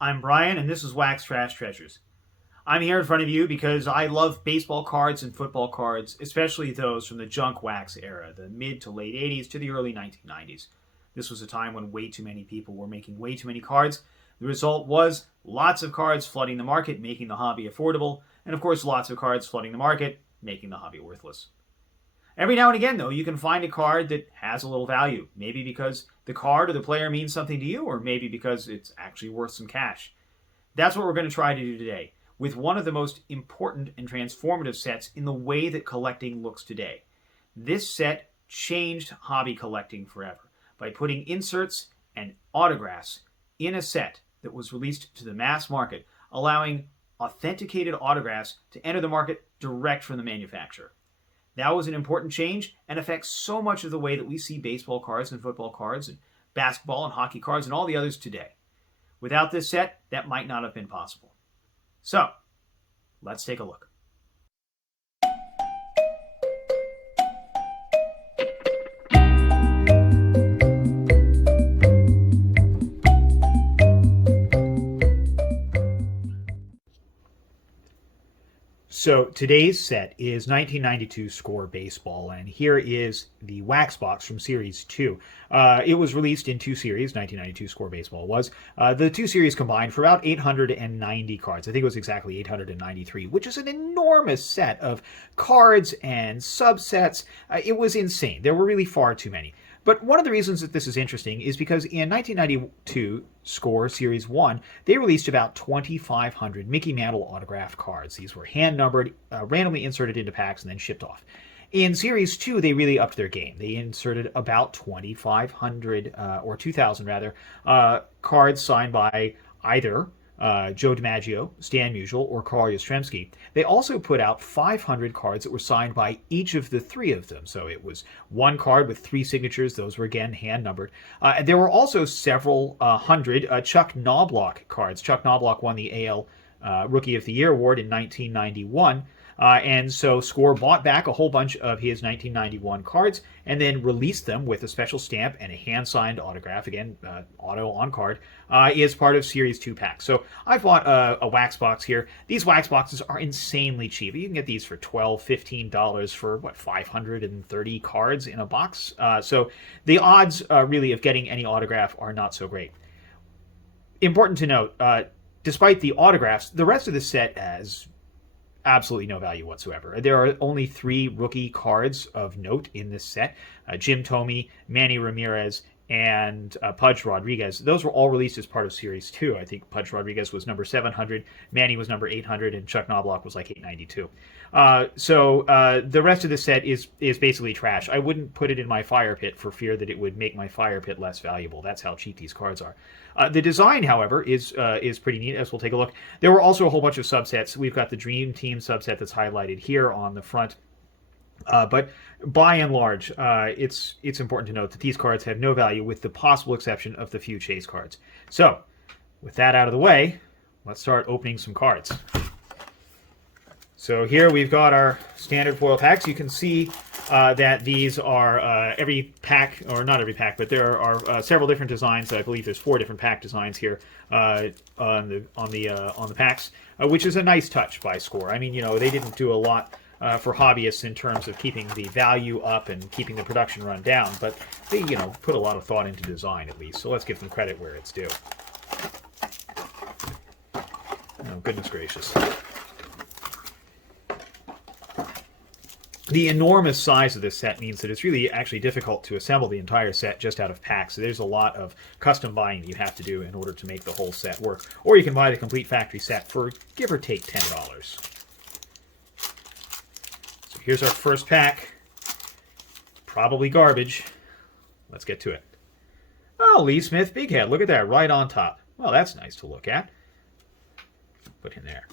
I'm Brian, and this is Wax Trash Treasures. I'm here in front of you because I love baseball cards and football cards, especially those from the junk wax era, the mid to late 80s to the early 1990s. This was a time when way too many people were making way too many cards. The result was lots of cards flooding the market, making the hobby affordable, and of course, lots of cards flooding the market, making the hobby worthless. Every now and again, though, you can find a card that has a little value. Maybe because the card or the player means something to you, or maybe because it's actually worth some cash. That's what we're going to try to do today, with one of the most important and transformative sets in the way that collecting looks today. This set changed hobby collecting forever by putting inserts and autographs in a set that was released to the mass market, allowing authenticated autographs to enter the market direct from the manufacturer. That was an important change and affects so much of the way that we see baseball cards and football cards and basketball and hockey cards and all the others today. Without this set, that might not have been possible. So, let's take a look. So today's set is 1992 Score Baseball, and here is the wax box from Series 2. It was released in two series, 1992 Score Baseball was. The two series combined for about 890 cards. I think it was exactly 893, which is an enormous set of cards and subsets. It was insane. There were really far too many. But one of the reasons that this is interesting is because in 1992 Score Series 1, they released about 2,500 Mickey Mantle autographed cards. These were hand-numbered, randomly inserted into packs, and then shipped off. In Series 2, they really upped their game. They inserted about 2,500, or 2,000 rather, cards signed by either Joe DiMaggio, Stan Musial, or Carl Yastrzemski. They also put out 500 cards that were signed by each of the three of them. So it was one card with three signatures. Those were, again, hand-numbered. There were also several hundred Chuck Knoblauch cards. Chuck Knoblauch won the AL Rookie of the Year award in 1991. And so Score bought back a whole bunch of his 1991 cards and then released them with a special stamp and a hand-signed autograph, again, auto on card, as part of Series 2 packs. So I bought a wax box here. These wax boxes are insanely cheap. You can get these for $12, $15 for, 530 cards in a box. So the odds, really, of getting any autograph are not so great. Important to note, despite the autographs, the rest of the set has absolutely no value whatsoever. There are only three rookie cards of note in this set. Jim Thome, Manny Ramirez, and Pudge Rodriguez. Those were all released as part of Series 2. I think Pudge Rodriguez was number 700, Manny was number 800, and Chuck Knoblauch was like 892. So the rest of the set is basically trash. I wouldn't put it in my fire pit for fear that it would make my fire pit less valuable. That's how cheap these cards are. The design, however, is pretty neat, as we'll take a look. There were also a whole bunch of subsets. We've got the Dream Team subset that's highlighted here on the front. But by and large, it's important to note that these cards have no value with the possible exception of the few chase cards. So, with that out of the way, let's start opening some cards. So here we've got our standard foil packs. You can see that these are every pack, or not every pack, but there are several different designs. I believe there's 4 different pack designs here on the packs, which is a nice touch by Score. I mean, they didn't do a lot for hobbyists in terms of keeping the value up and keeping the production run down, but they, put a lot of thought into design at least. So let's give them credit where it's due. Oh, goodness gracious. The enormous size of this set means that it's really actually difficult to assemble the entire set just out of packs. So there's a lot of custom buying that you have to do in order to make the whole set work. Or you can buy the complete factory set for give or take $10. So here's our first pack. Probably garbage. Let's get to it. Oh, Lee Smith Big Head. Look at that, right on top. Well, that's nice to look at. Put him there.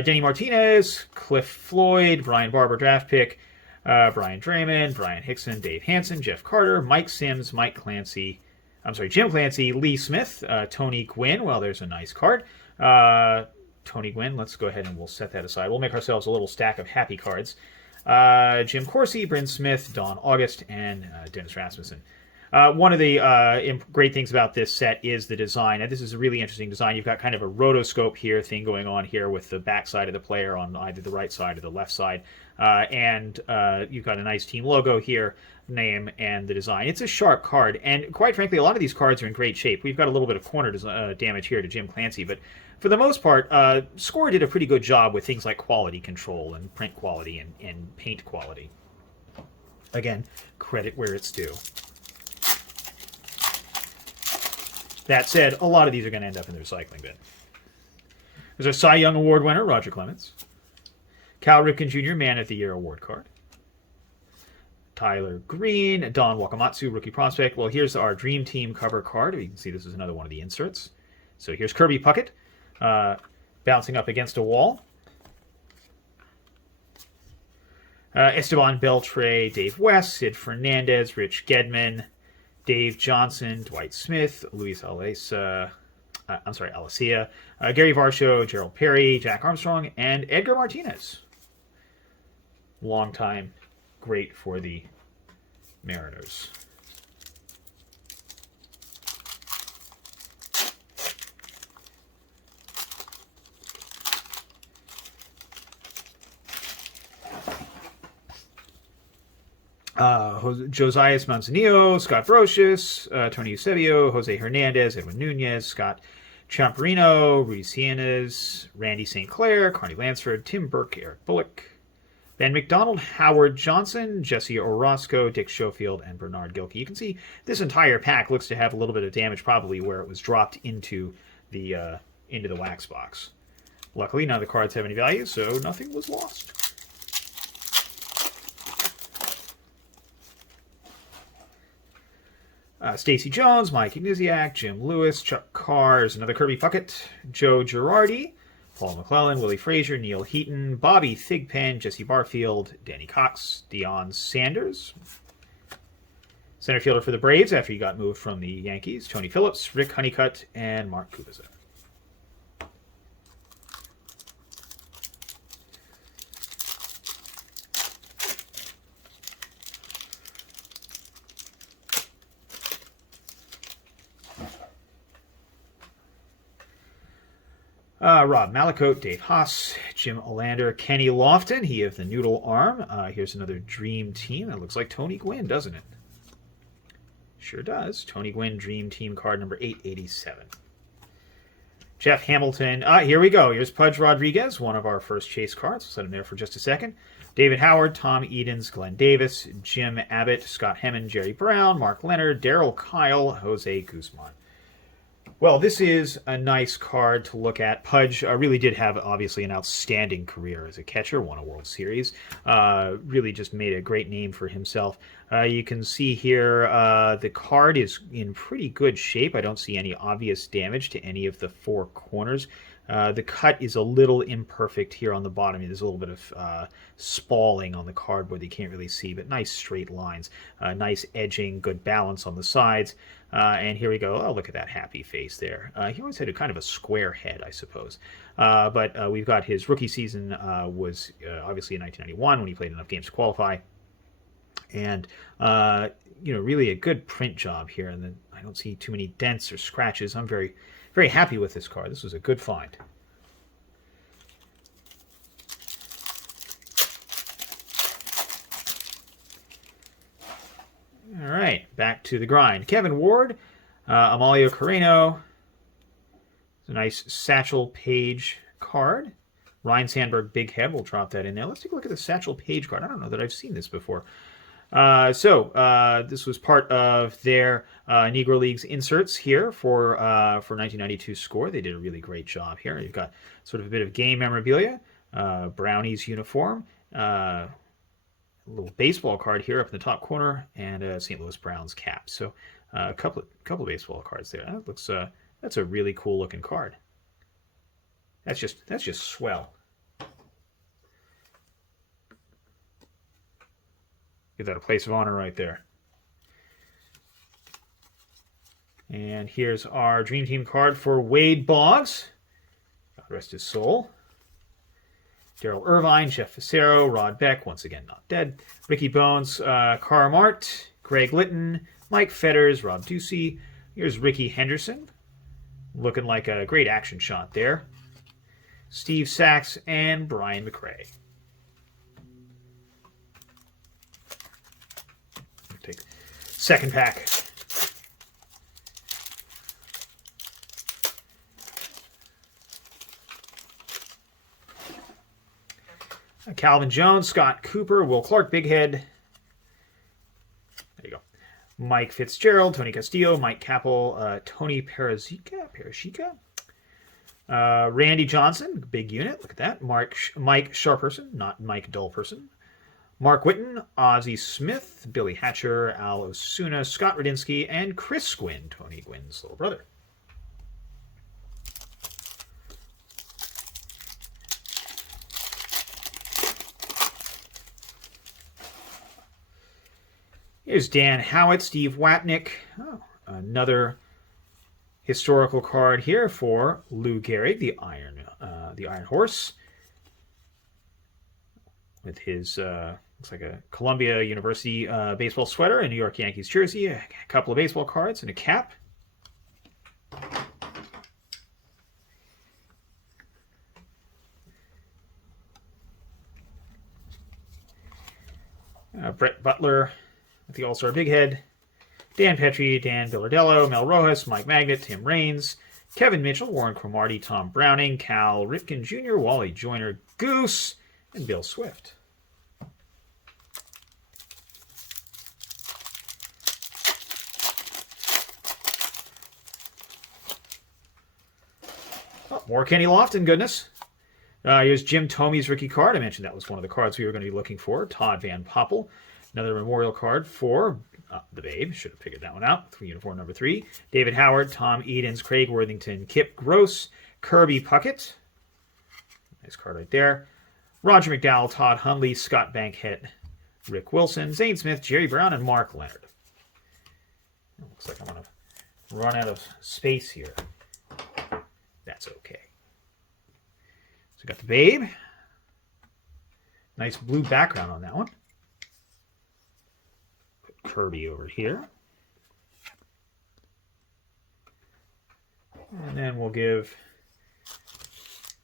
Denny Martinez, Cliff Floyd, Brian Barber draft pick, Brian Draymond, Brian Hickson, Dave Hansen, Jeff Carter, Mike Sims, Jim Clancy, Lee Smith, Tony Gwynn. Well, there's a nice card. Tony Gwynn, let's go ahead and we'll set that aside. We'll make ourselves a little stack of happy cards. Jim Corsi, Bryn Smith, Don August, and Dennis Rasmussen. One of the great things about this set is the design. And this is a really interesting design. You've got kind of a rotoscope here thing going on here with the back side of the player on either the right side or the left side. And you've got a nice team logo here, name, and the design. It's a sharp card. And quite frankly, a lot of these cards are in great shape. We've got a little bit of corner damage here to Jim Clancy. But for the most part, Score did a pretty good job with things like quality control and print quality and paint quality. Again, credit where it's due. That said, a lot of these are going to end up in the recycling bin. There's our Cy Young Award winner, Roger Clemens. Cal Ripken Jr. Man of the Year Award card. Tyler Green, Don Wakamatsu, Rookie Prospect. Well, here's our Dream Team cover card. You can see this is another one of the inserts. So here's Kirby Puckett bouncing up against a wall. Esteban Beltre, Dave West, Sid Fernandez, Rich Gedman, Dave Johnson, Dwight Smith, Luis Alessia, Gary Varsho, Gerald Perry, Jack Armstrong, and Edgar Martinez. Long time great for the Mariners. Josias Manzanillo, Scott Brocious, Tony Eusebio, Jose Hernandez, Edwin Nunez, Scott Champerino, Rudy Sienes, Randy St. Clair, Carney Lansford, Tim Burke, Eric Bullock, Ben McDonald, Howard Johnson, Jesse Orozco, Dick Schofield, and Bernard Gilkey. You can see this entire pack looks to have a little bit of damage, probably where it was dropped into the wax box. Luckily, none of the cards have any value, so nothing was lost. Stacey Jones, Mike Ignaziak, Jim Lewis, Chuck Carr, another Kirby Puckett, Joe Girardi, Paul McClellan, Willie Frazier, Neil Heaton, Bobby Thigpen, Jesse Barfield, Danny Cox, Deion Sanders. Center fielder for the Braves after he got moved from the Yankees, Tony Phillips, Rick Honeycutt, and Mark Kubica. Rob Malakote, Dave Haas, Jim Olander, Kenny Lofton, he of the Noodle Arm. Here's another Dream Team. It looks like Tony Gwynn, doesn't it? Sure does. Tony Gwynn, Dream Team card number 887. Jeff Hamilton. Here we go. Here's Pudge Rodriguez, one of our first chase cards. We'll set him there for just a second. David Howard, Tom Edens, Glenn Davis, Jim Abbott, Scott Hemman, Jerry Brown, Mark Leonard, Darryl Kyle, Jose Guzman. Well, this is a nice card to look at. Pudge really did have, obviously, an outstanding career as a catcher, won a World Series, really just made a great name for himself. You can see here the card is in pretty good shape. I don't see any obvious damage to any of the four corners. The cut is a little imperfect here on the bottom. There's a little bit of spalling on the cardboard that you can't really see, but nice straight lines, nice edging, good balance on the sides. And here we go. Oh, look at that happy face there. He always had a kind of a square head, I suppose. But we've got his rookie season was obviously in 1991 when he played enough games to qualify. And, really a good print job here. And then I don't see too many dents or scratches. I'm very, very happy with this card. This was a good find. All right, back to the grind. Kevin Ward, Amalio Carreno. It's a nice Satchel Paige card. Ryan Sandberg, Big Head. We'll drop that in there. Let's take a look at the Satchel Paige card. I don't know that I've seen this before. This was part of their Negro Leagues inserts here for 1992 Score. They did a really great job here. You've got sort of a bit of game memorabilia, Brownies uniform, a little baseball card here up in the top corner, and a St. Louis Browns cap. So a couple of baseball cards there. That looks that's a really cool looking card. That's just swell. Give that a place of honor right there. And here's our Dream Team card for Wade Boggs. God rest his soul. Darryl Irvine, Jeff Facero, Rod Beck, once again not dead. Ricky Bones, Carr Mart, Greg Litton, Mike Fetters, Rob Ducey. Here's Ricky Henderson, looking like a great action shot there. Steve Sachs and Brian McRae. Take second pack. Calvin Jones, Scott Cooper, Will Clark, Big Head. There you go. Mike Fitzgerald, Tony Castillo, Mike Capel, Tony Parashica. Randy Johnson, big unit. Look at that. Mike Sharperson, not Mike Dullperson. Mark Whitten, Ozzie Smith, Billy Hatcher, Al Osuna, Scott Radinsky, and Chris Gwynn, Tony Gwynn's little brother. Here's Dan Howitt, Steve Wapnick. Oh, another historical card here for Lou Gehrig, the Iron Horse, with his looks like a Columbia University baseball sweater, a New York Yankees jersey, a couple of baseball cards, and a cap. Brett Butler with the All-Star Big Head. Dan Petrie, Dan Villardello, Mel Rojas, Mike Magnet, Tim Raines, Kevin Mitchell, Warren Cromartie, Tom Browning, Cal Ripken Jr., Wally Joyner, Goose, and Bill Swift. Oh, more Kenny Lofton goodness. Here's Jim Thomey's rookie card. I mentioned that was one of the cards we were going to be looking for. Todd Van Poppel. Another memorial card for the Babe. Should have figured that one out. Uniform number 3. David Howard, Tom Edens, Craig Worthington, Kip Gross, Kirby Puckett. Nice card right there. Roger McDowell, Todd Hundley, Scott Bankhead, Rick Wilson, Zane Smith, Jerry Brown, and Mark Leonard. Looks like I'm going to run out of space here. That's okay. So we got the Babe. Nice blue background on that one. Put Kirby over here. And then we'll give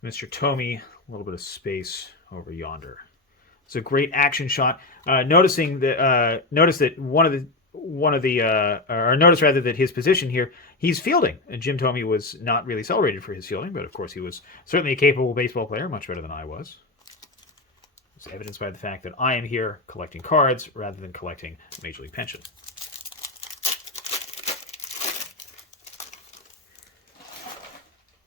Mr. Thomey a little bit of space over yonder. It's a great action shot. Notice that that his position here, he's fielding. And Jim Thomey was not really celebrated for his fielding, but of course he was certainly a capable baseball player, much better than I was. It's evidenced by the fact that I am here collecting cards rather than collecting Major League pension.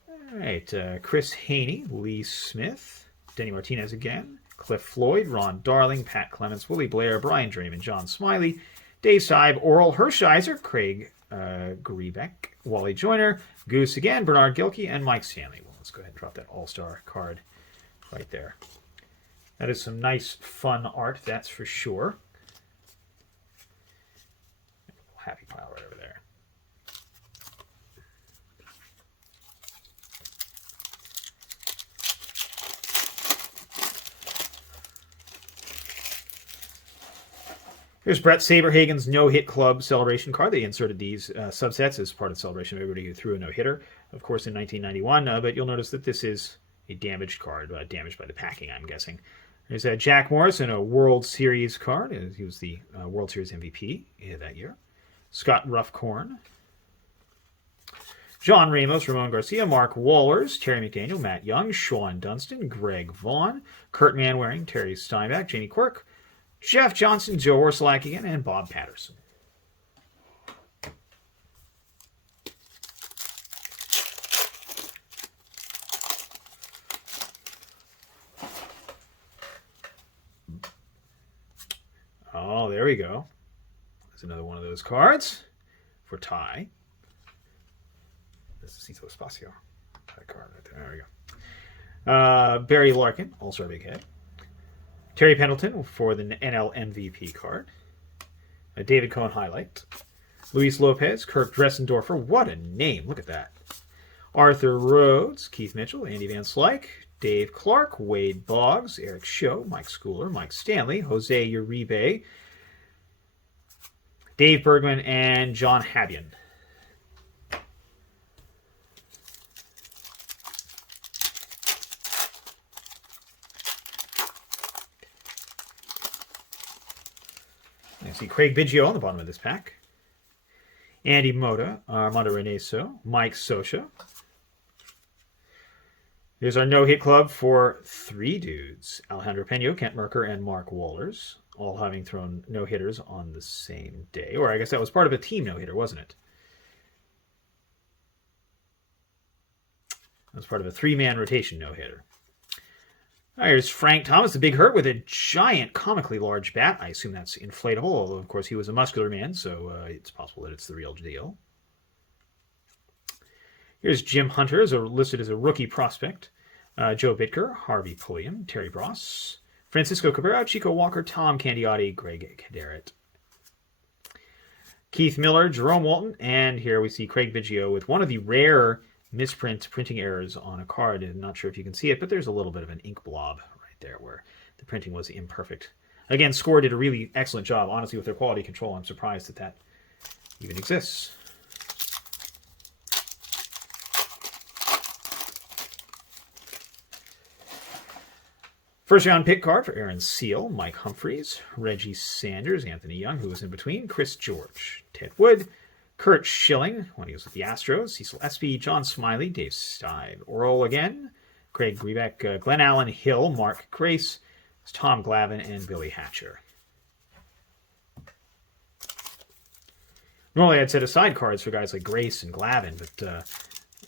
All right, Chris Haney, Lee Smith, Denny Martinez again, Cliff Floyd, Ron Darling, Pat Clements, Willie Blair, Brian Draymond, John Smiley, Dave Seib, Oral Hershiser, Craig Grebeck, Wally Joyner, Goose again, Bernard Gilkey, and Mike Stanley. Well, let's go ahead and drop that All-Star card right there. That is some nice, fun art, that's for sure. Happy pile right over there. Here's Brett Saberhagen's no-hit club celebration card. They inserted these subsets as part of the celebration of everybody who threw a no-hitter, of course, in 1991. But you'll notice that this is a damaged card, damaged by the packing, I'm guessing. There's Jack Morrison, a World Series card. He was the World Series MVP that year. Scott Ruffcorn. John Ramos, Ramon Garcia, Mark Wallers, Terry McDaniel, Matt Young, Sean Dunston, Greg Vaughn, Kurt Manwaring, Terry Steinbach, Jamie Quirk, Jeff Johnson, Joe Orsolak again, and Bob Patterson. Oh, there we go. There's another one of those cards for Ty. This is Cito Espacio. That card right there. There we go. Barry Larkin, also a big head. Terry Pendleton for the NL MVP card. David Cohen highlight. Luis Lopez, Kirk Dressendorfer. What a name. Look at that. Arthur Rhodes, Keith Mitchell, Andy Van Slyke, Dave Clark, Wade Boggs, Eric Scho, Mike Schooler, Mike Stanley, Jose Uribe, Dave Bergman, and John Habian. I see Craig Biggio on the bottom of this pack. Andy Moda, Armando Reneso, Mike Scioscia. Here's our no-hit club for 3 dudes. Alejandro Pena, Kent Merker, and Mark Wohlers, all having thrown no-hitters on the same day. Or I guess that was part of a team no-hitter, wasn't it? That was part of a 3-man rotation no-hitter. Here's Frank Thomas, the Big Hurt, with a giant, comically large bat. I assume that's inflatable, although, of course, he was a muscular man, so it's possible that it's the real deal. Here's Jim Hunter, listed as a rookie prospect. Joe Bitker, Harvey Pulliam, Terry Bross, Francisco Cabrera, Chico Walker, Tom Candiotti, Greg Caderet, Keith Miller, Jerome Walton, and here we see Craig Biggio with one of the rare printing errors on a card. I'm not sure if you can see it, but there's a little bit of an ink blob right there where the printing was imperfect. Again, Score did a really excellent job. Honestly, with their quality control, I'm surprised that that even exists. First round pick card for Aaron Seal, Mike Humphreys, Reggie Sanders, Anthony Young, who was in between, Chris George, Ted Wood, Kurt Schilling, when he was with the Astros, Cecil Espy, John Smiley, Dave Stibe, Orel again, Craig Grebeck, Glenn Allen Hill, Mark Grace, Tom Glavine, and Billy Hatcher. Normally I'd set aside cards for guys like Grace and Glavine, but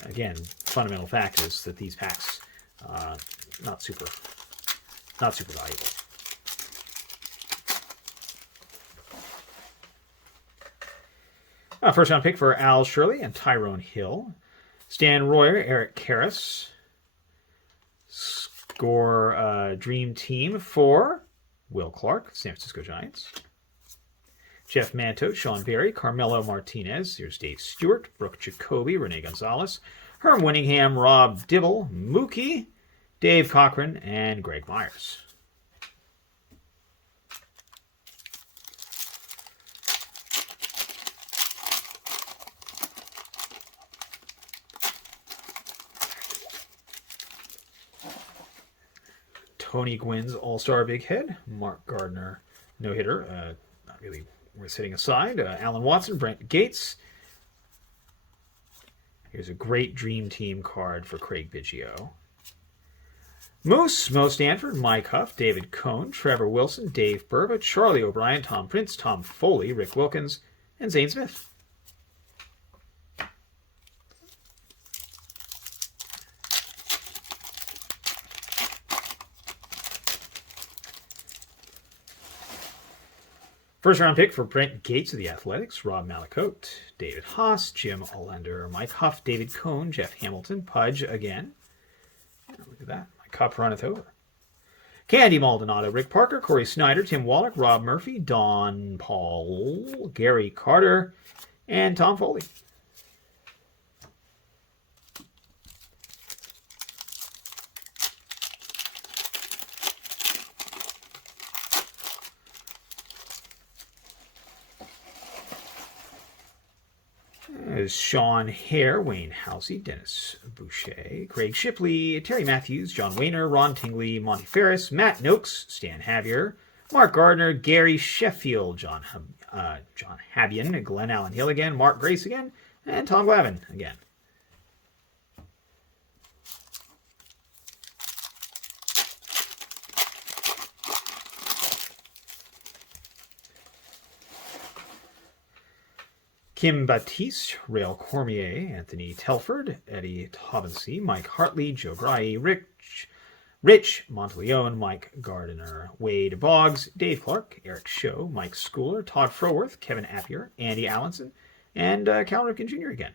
again, fundamental fact is that these packs not super valuable. First round pick for Al Shirley and Tyrone Hill. Stan Royer, Eric Karras. Score Dream Team for Will Clark, San Francisco Giants. Jeff Manto, Sean Berry, Carmelo Martinez. Here's Dave Stewart, Brooke Jacoby, Rene Gonzalez, Herm Winningham, Rob Dibble, Mookie, Dave Cochran, and Greg Myers. Tony Gwynn's All-Star Big Head, Mark Gardner no-hitter, not really worth setting aside. Alan Watson, Brent Gates. Here's a great Dream Team card for Craig Biggio. Moose, Mo Stanford, Mike Huff, David Cohn, Trevor Wilson, Dave Burba, Charlie O'Brien, Tom Prince, Tom Foley, Rick Wilkins, and Zane Smith. First round pick for Brent Gates of the Athletics, Rob Malakote, David Haas, Jim Allender, Mike Huff, David Cohn, Jeff Hamilton, Pudge again. Look at that. My cup runneth over. Candy Maldonado, Rick Parker, Corey Snyder, Tim Wallach, Rob Murphy, Don Paul, Gary Carter, and Tom Foley. There's Sean Hare, Wayne Housey, Dennis Boucher, Craig Shipley, Terry Matthews, John Wayner, Ron Tingley, Monty Ferris, Matt Noakes, Stan Javier, Mark Gardner, Gary Sheffield, John Habian, Glenn Allen Hill again, Mark Grace again, and Tom Glavine again. Kim Batiste, Rail Cormier, Anthony Telford, Eddie Taubensee, Mike Hartley, Joe Grai, Rich Monteleone, Mike Gardiner, Wade Boggs, Dave Clark, Eric Show, Mike Schooler, Todd Froworth, Kevin Appier, Andy Allenson, and Cal Ripken Jr. again.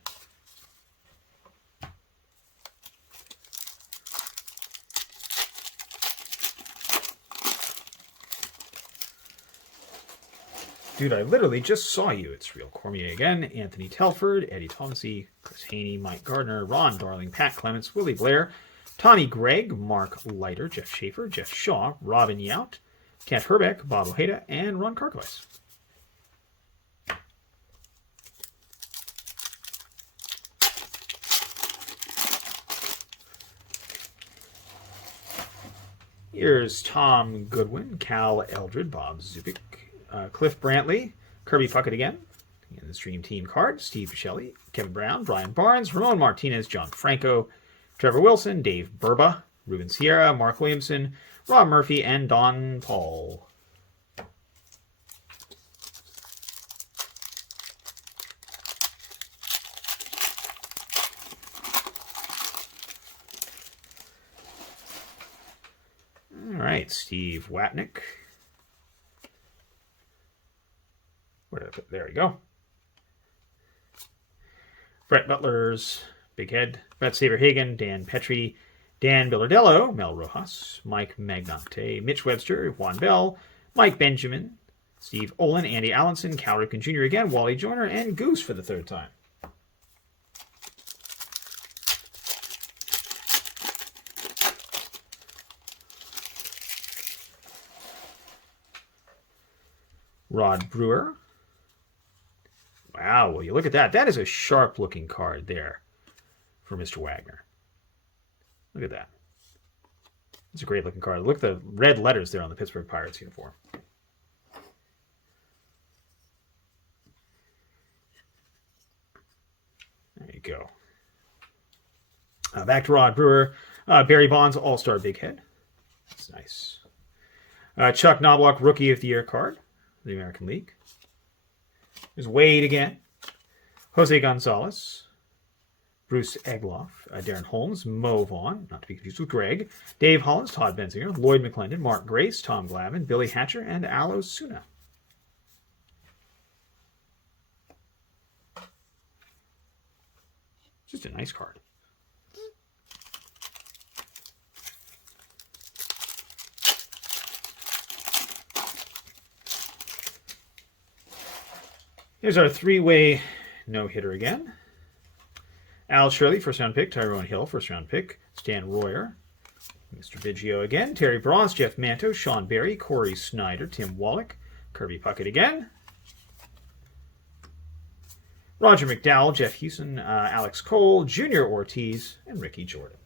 Dude, I literally just saw you. It's Real Cormier again. Anthony Telford, Eddie Thomasy, Chris Haney, Mike Gardner, Ron Darling, Pat Clements, Willie Blair, Tommy Gregg, Mark Leiter, Jeff Schaefer, Jeff Shaw, Robin Yount, Kent Herbeck, Bob Ojeda, and Ron Karkovice. Here's Tom Goodwin, Cal Eldred, Bob Zubik, Cliff Brantley, Kirby Puckett again. And the Stream Team card, Steve Shelley, Kevin Brown, Brian Barnes, Ramon Martinez, John Franco, Trevor Wilson, Dave Burba, Ruben Sierra, Mark Williamson, Rob Murphy, and Don Paul. All right, Steve Watnick. Where did I put? There we go. Brett Butler's Big Head, Brett Saberhagen, Dan Petrie, Dan Billardello, Mel Rojas, Mike Magnante, Mitch Webster, Juan Bell, Mike Benjamin, Steve Olin, Andy Allenson, Cal Ripken Jr. again, Wally Joyner, and Goose for the third time. Rod Brewer. Wow, well, you look at that. That is a sharp-looking card there for Mr. Wagner. Look at that. It's a great-looking card. Look at the red letters there on the Pittsburgh Pirates uniform. There you go. Back to Rod Brewer. Barry Bonds, All-Star Big Head. That's nice. Chuck Knoblauch, Rookie of the Year card. The American League. There's Wade again. Jose Gonzalez. Bruce Egloff. Darren Holmes. Mo Vaughn. Not to be confused with Greg. Dave Hollins. Todd Benzinger. Lloyd McClendon. Mark Grace. Tom Glavine. Billy Hatcher. And Al Osuna. Just a nice card. Here's our three-way no-hitter again. Al Shirley, first-round pick. Tyrone Hill, first-round pick. Stan Royer. Mr. Biggio again. Terry Bros, Jeff Manto, Sean Berry, Corey Snyder, Tim Wallach, Kirby Puckett again. Roger McDowell, Jeff Hewson, Alex Cole, Junior Ortiz, and Ricky Jordan.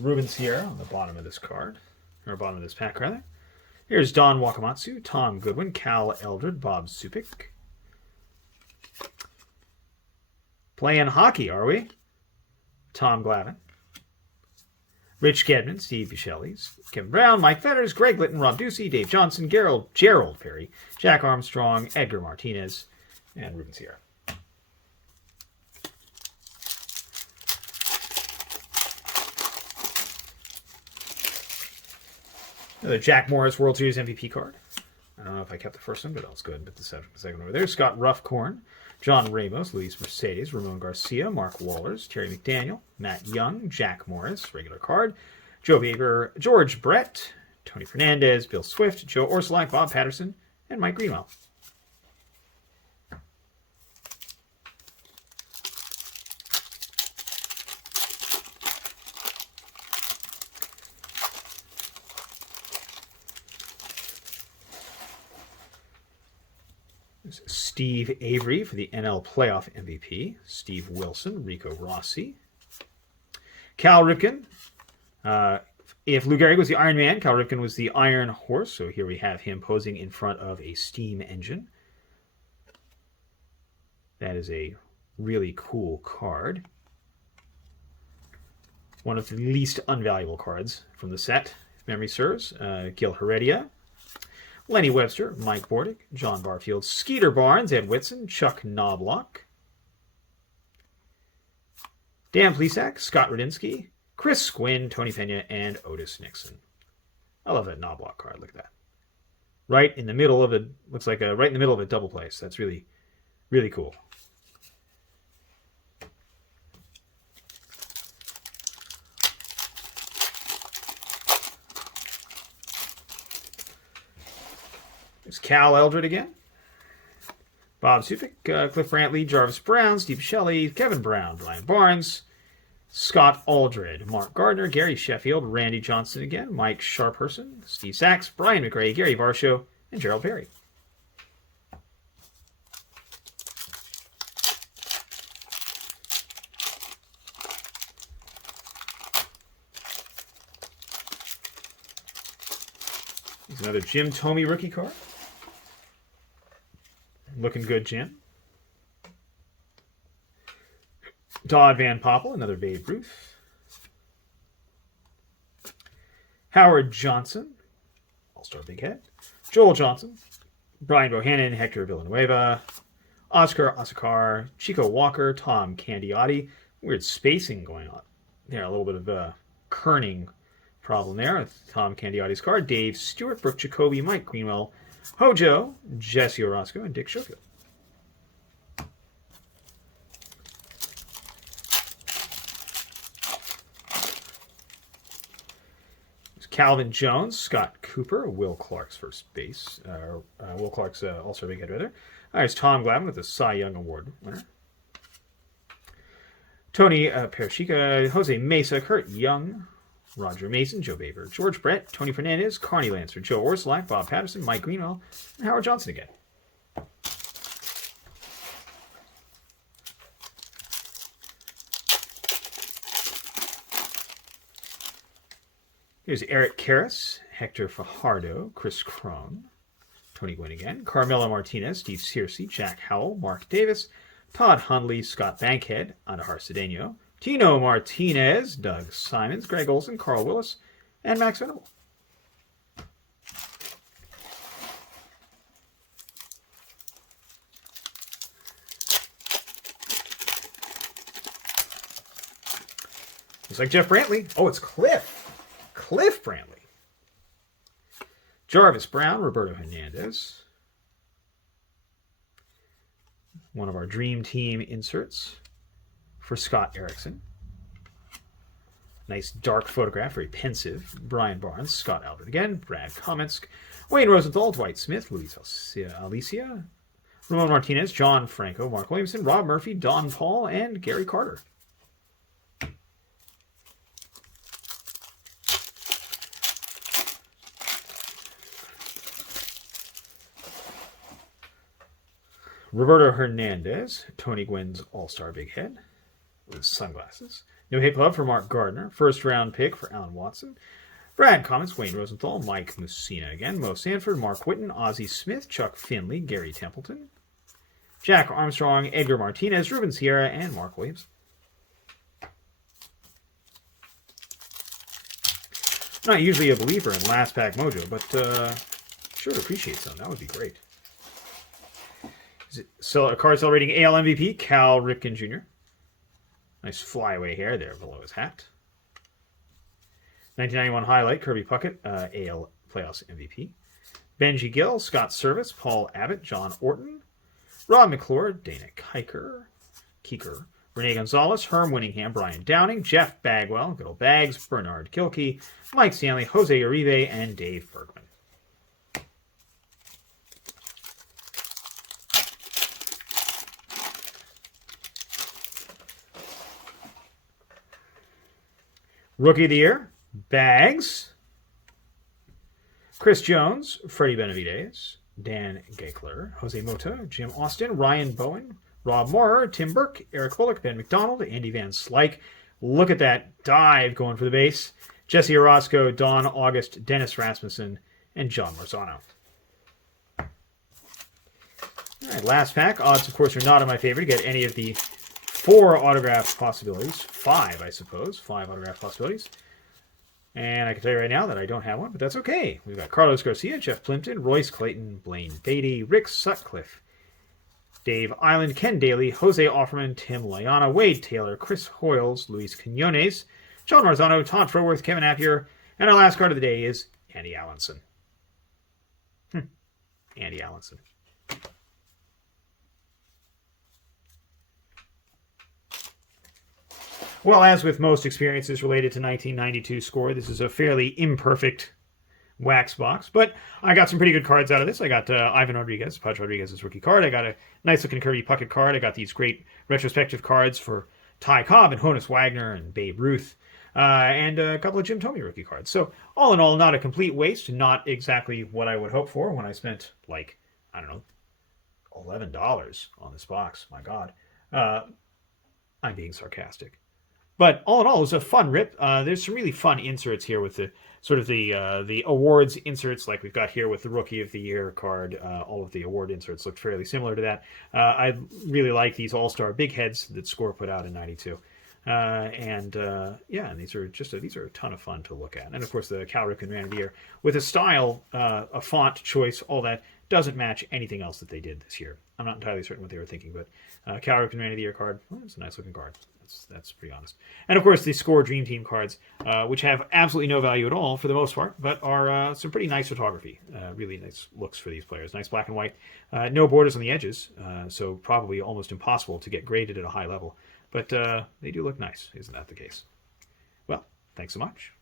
Ruben Sierra on the bottom of this card, or bottom of this pack, rather. Here's Don Wakamatsu, Tom Goodwin, Cal Eldred, Bob Supik. Playing hockey, are we? Tom Glavine. Rich Gedman, Steve Buscelli's, Kevin Brown, Mike Fetters, Greg Litton, Rob Ducey, Dave Johnson, Gerald Perry, Jack Armstrong, Edgar Martinez, and Ruben Sierra. Another Jack Morris World Series MVP card. I don't know if I kept the first one, but let's go ahead and put the second over there. Scott Ruffcorn, John Ramos, Luis Mercedes, Ramon Garcia, Mark Wallers, Terry McDaniel, Matt Young, Jack Morris, regular card, Joe Baber, George Brett, Tony Fernandez, Bill Swift, Joe Orsulak, Bob Patterson, and Mike Greenwell. Steve Avery for the NL Playoff MVP. Steve Wilson, Rico Rossi. Cal Ripken. If Lou Gehrig was the Iron Man, Cal Ripken was the Iron Horse. So here we have him posing in front of a steam engine. That is a really cool card. One of the least unvaluable cards from the set, if memory serves. Gil Heredia. Lenny Webster, Mike Bordick, John Barfield, Skeeter Barnes, Ed Whitson, Chuck Knoblauch, Dan Plesac, Scott Radinsky, Chris Squinn, Tony Pena, and Otis Nixon. I love that Knoblauch card. Look at that. Right in the middle of it, looks like right in the middle of a double place. That's really, really cool. There's Cal Eldred again. Bob Sufik, Cliff Brantley, Jarvis Brown, Steve Shelley, Kevin Brown, Brian Barnes, Scott Aldred, Mark Gardner, Gary Sheffield, Randy Johnson again, Mike Sharperson, Steve Sachs, Brian McRae, Gary Varsho, and Gerald Perry. Here's another Jim Thome rookie card. Looking good, Jim. Todd Van Poppel, another Babe Ruth. Howard Johnson, All-Star Big Head. Joel Johnson. Brian Bohannon, Hector Villanueva. Oscar Asakar, Chico Walker, Tom Candiotti. Weird spacing going on there. A little bit of a kerning problem there with Tom Candiotti's card. Dave Stewart, Brooke Jacoby, Mike Greenwell, Hojo, Jesse Orozco, and Dick Schofield. Calvin Jones, Scott Cooper, Will Clark's first base, Will Clark's All-Star Big Head rather. There's Tom Glavine with the Cy Young Award winner. Tony Parashika, Jose Mesa, Kurt Young, Roger Mason, Joe Baber, George Brett, Tony Fernandez, Carney Lancer, Joe Orsolak, Bob Patterson, Mike Greenwell, and Howard Johnson again. Here's Eric Karras, Hector Fajardo, Chris Crone, Tony Gwynn again, Carmelo Martinez, Steve Searcy, Jack Howell, Mark Davis, Todd Hundley, Scott Bankhead, Andahar Cedeno, Tino Martinez, Doug Simons, Greg Olson, Carl Willis, and Max Venable. Looks like Jeff Brantley. Oh, it's Cliff. Cliff Brantley. Jarvis Brown, Roberto Hernandez. One of our Dream Team inserts for Scott Erickson. Nice dark photograph, very pensive. Brian Barnes, Scott Albert again, Brad Komitsk, Wayne Rosenthal, Dwight Smith, Luis Alicia, Ramon Martinez, John Franco, Mark Williamson, Rob Murphy, Don Paul, and Gary Carter. Roberto Hernandez, Tony Gwynn's All-Star Big Head with sunglasses. No Hit Club for Mark Gardner. First round pick for Alan Watson. Brad Comets, Wayne Rosenthal, Mike Mussina again. Mo Sanford, Mark Whitten, Ozzie Smith, Chuck Finley, Gary Templeton. Jack Armstrong, Edgar Martinez, Ruben Sierra, and Mark Williams. I'm not usually a believer in Last Pack Mojo, but sure to appreciate some. That would be great. So a card celebrating AL MVP, Cal Ripken Jr. Nice flyaway hair there below his hat. 1991 highlight, Kirby Puckett, AL Playoffs MVP. Benji Gill, Scott Service, Paul Abbott, John Orton, Rob McClure, Dana Keeker, Renee Gonzalez, Herm Winningham, Brian Downing, Jeff Bagwell, good old Bags, Bernard Kilkey, Mike Stanley, Jose Uribe, and Dave Bergman. Rookie of the Year, Bags, Chris Jones, Freddie Benavidez, Dan Geckler, Jose Mota, Jim Austin, Ryan Bowen, Rob Moore, Tim Burke, Eric Bullock, Ben McDonald, Andy Van Slyke. Look at that dive going for the base. Jesse Orozco, Don August, Dennis Rasmussen, and John Marzano. All right, last pack. Odds, of course, are not in my favor to get any of the 4 autograph possibilities. 5, I suppose. 5 autograph possibilities. And I can tell you right now that I don't have one, but that's okay. We've got Carlos Garcia, Jeff Plimpton, Royce Clayton, Blaine Beatty, Rick Sutcliffe, Dave Island, Ken Daly, Jose Offerman, Tim Layana, Wade Taylor, Chris Hoyles, Luis Quinones, John Marzano, Todd Froworth, Kevin Appier, and our last card of the day is Andy Allenson. Andy Allenson. Well, as with most experiences related to 1992 score, this is a fairly imperfect wax box, but I got some pretty good cards out of this. I got Ivan Rodriguez, Pudge Rodriguez's rookie card. I got a nice looking Kirby Puckett card. I got these great retrospective cards for Ty Cobb and Honus Wagner and Babe Ruth, and a couple of Jim Thome rookie cards. So all in all, not a complete waste, not exactly what I would hope for when I spent like, I don't know, $11 on this box. My God. I'm being sarcastic. But all in all, it was a fun rip. There's some really fun inserts here with the sort of the awards inserts, like we've got here with the Rookie of the Year card. All of the award inserts look fairly similar to that. I really like these All-Star big heads that Score put out in '92. Yeah, and these are a ton of fun to look at. And of course, the Cal Ripken Man of the Year with a style, a font choice, all that doesn't match anything else that they did this year. I'm not entirely certain what they were thinking, but Cal Ripken Man of the Year card, well, it's a nice looking card. That's pretty honest. And of course, the Score Dream Team cards, which have absolutely no value at all for the most part, but are some pretty nice photography. Really nice looks for these players. Nice black and white. No borders on the edges, so probably almost impossible to get graded at a high level. But they do look nice. Isn't that the case? Well, thanks so much.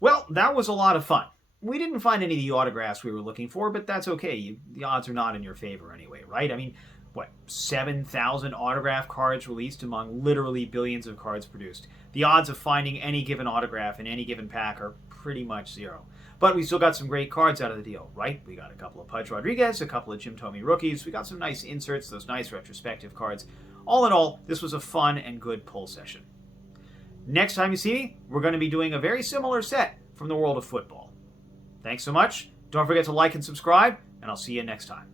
Well, that was a lot of fun. We didn't find any of the autographs we were looking for, but that's okay. The odds are not in your favor anyway, right? I mean, what, 7,000 autograph cards released among literally billions of cards produced. The odds of finding any given autograph in any given pack are pretty much zero. But we still got some great cards out of the deal, right? We got a couple of Pudge Rodriguez, a couple of Jim Thome rookies. We got some nice inserts, those nice retrospective cards. All in all, this was a fun and good pull session. Next time you see me, we're going to be doing a very similar set from the world of football. Thanks so much. Don't forget to like and subscribe, and I'll see you next time.